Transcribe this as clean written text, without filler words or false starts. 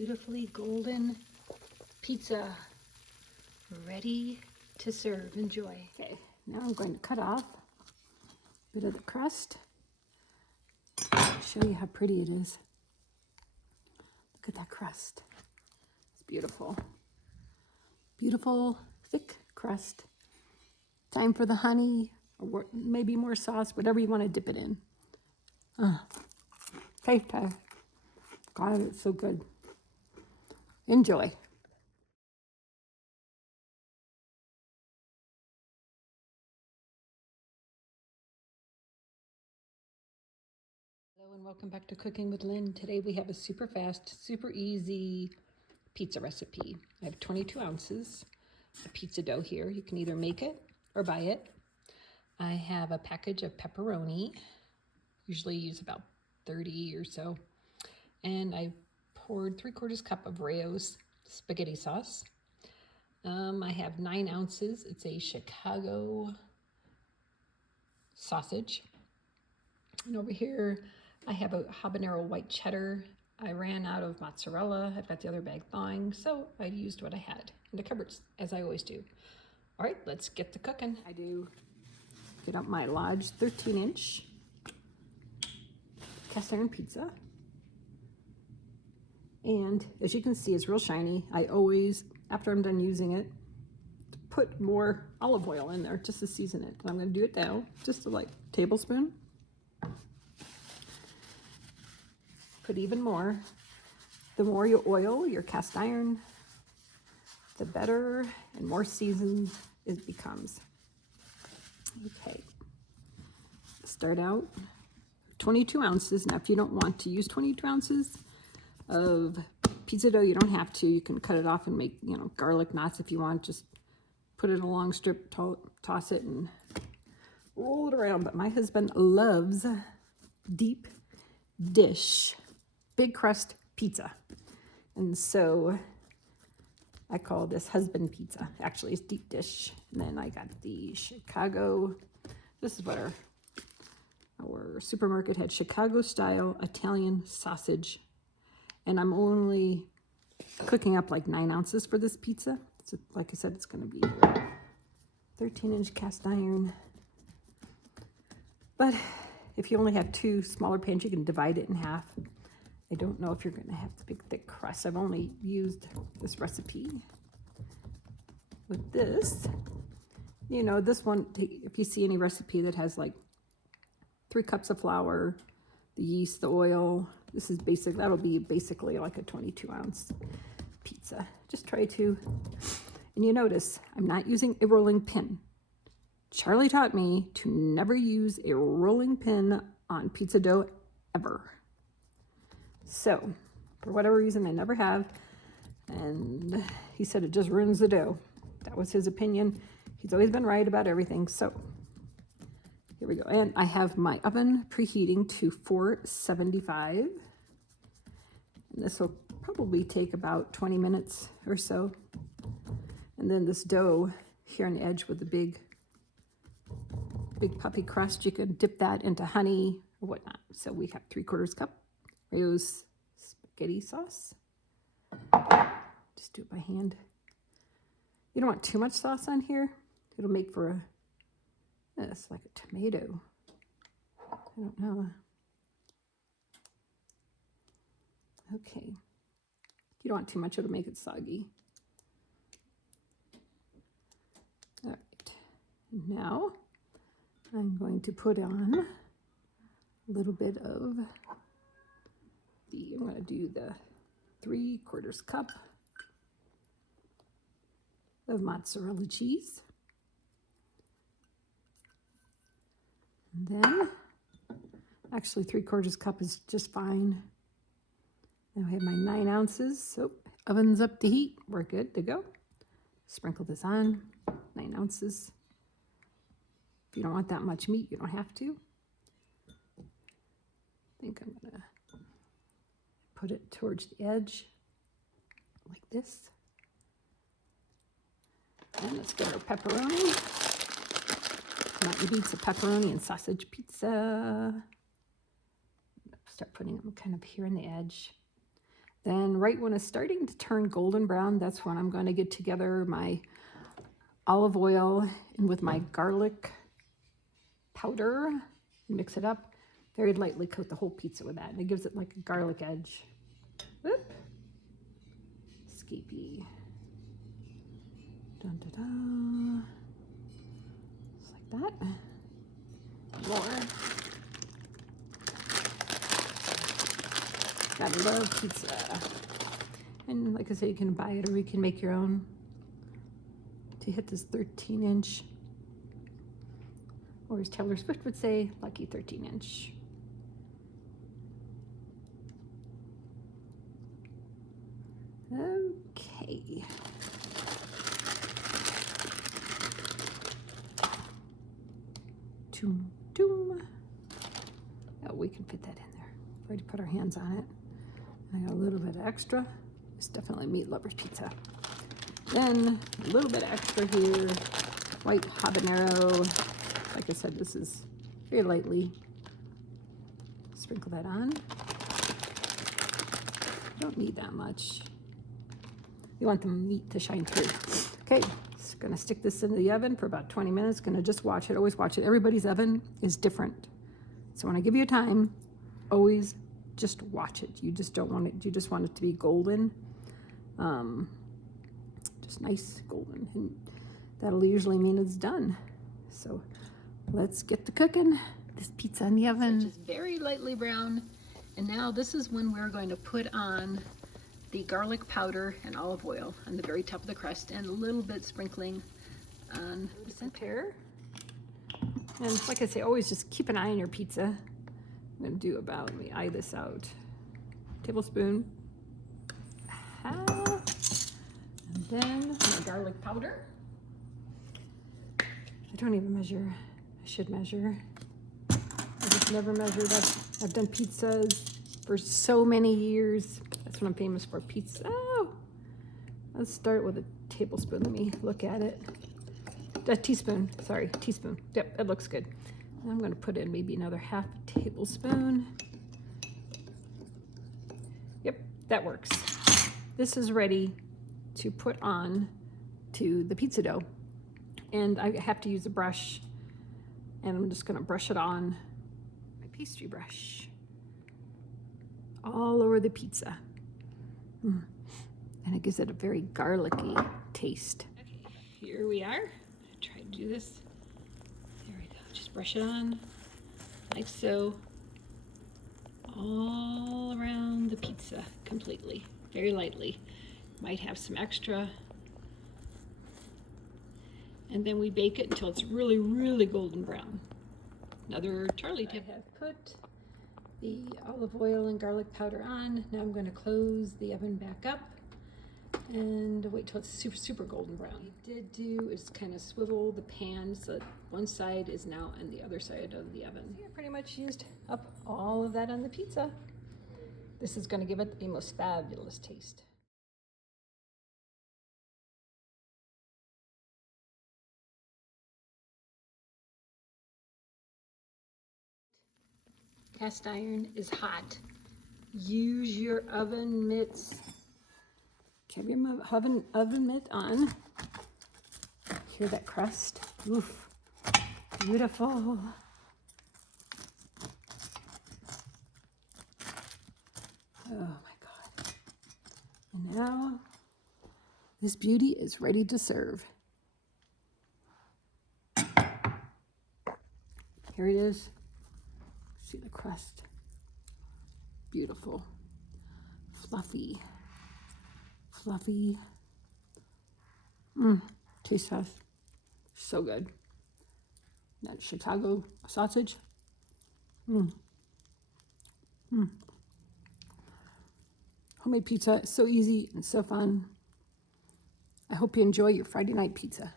beautifully golden pizza ready to serve. Enjoy. Okay, now I'm going to cut off a bit of the crust. Show you how pretty it is. Look at that crust. It's beautiful. Beautiful, thick crust. Time for the honey, or maybe more sauce, whatever you want to dip it in. Taste test. God, it's so good. Enjoy. Hello and welcome back to Cooking with Lynn. Today we have a super fast, super easy pizza recipe. I have 22 ounces of pizza dough here. You can either make it or buy it. I have a package of pepperoni. Usually use about 30 or so. And I poured 3/4 cup of Rao's spaghetti sauce. I have 9 ounces. It's a Chicago sausage. And over here, I have a habanero white cheddar. I ran out of mozzarella. I've got the other bag thawing, so I used what I had in the cupboards, as I always do. All right, let's get to cooking. I do get up my large 13-inch cast iron pizza. And as you can see, it's real shiny. I always, after I'm done using it, put more olive oil in there just to season it. And I'm going to do it now, just a tablespoon. Put even more. The more you oil your cast iron, the better and more seasoned it becomes. Okay, start out 22 ounces. Now, if you don't want to use 22 ounces of pizza dough, you don't have to. You can cut it off and make, garlic knots if you want. Just put it in a long strip, toss it, and roll it around. But my husband loves deep dish, big crust pizza. And so I call this husband pizza. Actually, it's deep dish. And then I got the Chicago. This is what our supermarket had: Chicago style Italian sausage. And I'm only cooking up 9 ounces for this pizza. So like I said, it's going to be 13-inch cast iron. But if you only have 2 smaller pans, you can divide it in half. I don't know if you're going to have the big thick crust. I've only used this recipe with this. This one, if you see any recipe that has 3 cups of flour, the yeast, the oil, this is basic. That'll be basically like a 22-ounce pizza. Just try to, and you notice I'm not using a rolling pin. Charlie taught me to never use a rolling pin on pizza dough ever. So, for whatever reason, I never have. And he said it just ruins the dough. That was his opinion. He's always been right about everything. So, here we go. And I have my oven preheating to 475. And this will probably take about 20 minutes or so. And then this dough here on the edge with the big puffy crust, you can dip that into honey or whatnot. So we have 3/4 cup Rao's spaghetti sauce. Just do it by hand. You don't want too much sauce on here. It'll make for it's like a tomato. I don't know. Okay. You don't want too much, it'll make it soggy. All right. Now I'm going to put on a little bit of I'm going to do the 3/4 cup of mozzarella cheese. And then, actually 3/4 cup is just fine. Now I have my 9 ounces. So oven's up to heat. We're good to go. Sprinkle this on, 9 ounces. If you don't want that much meat, you don't have to. I think I'm gonna put it towards the edge like this. And let's get our pepperoni. Nothing beats a pepperoni and sausage pizza. Start putting them kind of here on the edge. Then right when it's starting to turn golden brown, that's when I'm going to get together my olive oil and with my garlic powder, mix it up, very lightly coat the whole pizza with that, and it gives it like a garlic edge. Whoop. Escapee. Dun, da, da. Just like that. More. Gotta love pizza. And like I say, you can buy it or you can make your own. To hit this 13-inch, or as Taylor Swift would say, lucky 13-inch. Okay. Doom, doom. Oh, we can fit that in there. We've already put our hands on it. I got a little bit extra. It's definitely meat lovers pizza. Then a little bit extra here, white habanero. Like I said, this is very lightly. Sprinkle that on. Don't need that much. You want the meat to shine through. Okay, just gonna stick this in the oven for about 20 minutes. Gonna just watch it, always watch it. Everybody's oven is different. So when I give you a time, always just watch it. You just don't want it, you just want it to be golden. Just nice golden, and that'll usually mean it's done. So let's get to cooking this pizza in the oven. So just very lightly brown, and now this is when we're going to put on the garlic powder and olive oil on the very top of the crust, and a little bit sprinkling on the center. And like I say, always just keep an eye on your pizza. I'm going to do about, let me eye this out, tablespoon, half. And then my garlic powder. I don't even measure. I should measure. I just never measured. I've done pizzas for so many years. That's what I'm famous for, pizza. Oh, let's start with a tablespoon. Let me look at it. A teaspoon, sorry, teaspoon. Yep, that looks good. And I'm going to put in maybe another half tablespoon. Yep, that works. This is ready to put on to the pizza dough, and I have to use a brush, and I'm just going to brush it on my pastry brush all over the pizza, and it gives it a very garlicky taste. Okay, here we are. Try to do this. There we go. Just brush it on like so, all around the pizza completely, very lightly. Might have some extra. And then we bake it until it's really, really golden brown. Another Charlie tip. I have put the olive oil and garlic powder on. Now I'm going to close the oven back up and wait till it's super, super golden brown. What I did do is kind of swivel the pan so that one side is now on the other side of the oven. I pretty much used up all of that on the pizza. This is going to give it the most fabulous taste. Cast iron is hot. Use your oven mitts. Have your oven mitt on. Hear that crust? Oof, beautiful. Oh my God. And now this beauty is ready to serve. Here it is. See the crust. Beautiful. Fluffy. Fluffy. Taste test. So good. That Chicago sausage. Homemade pizza is so easy and so fun. I hope you enjoy your Friday night pizza.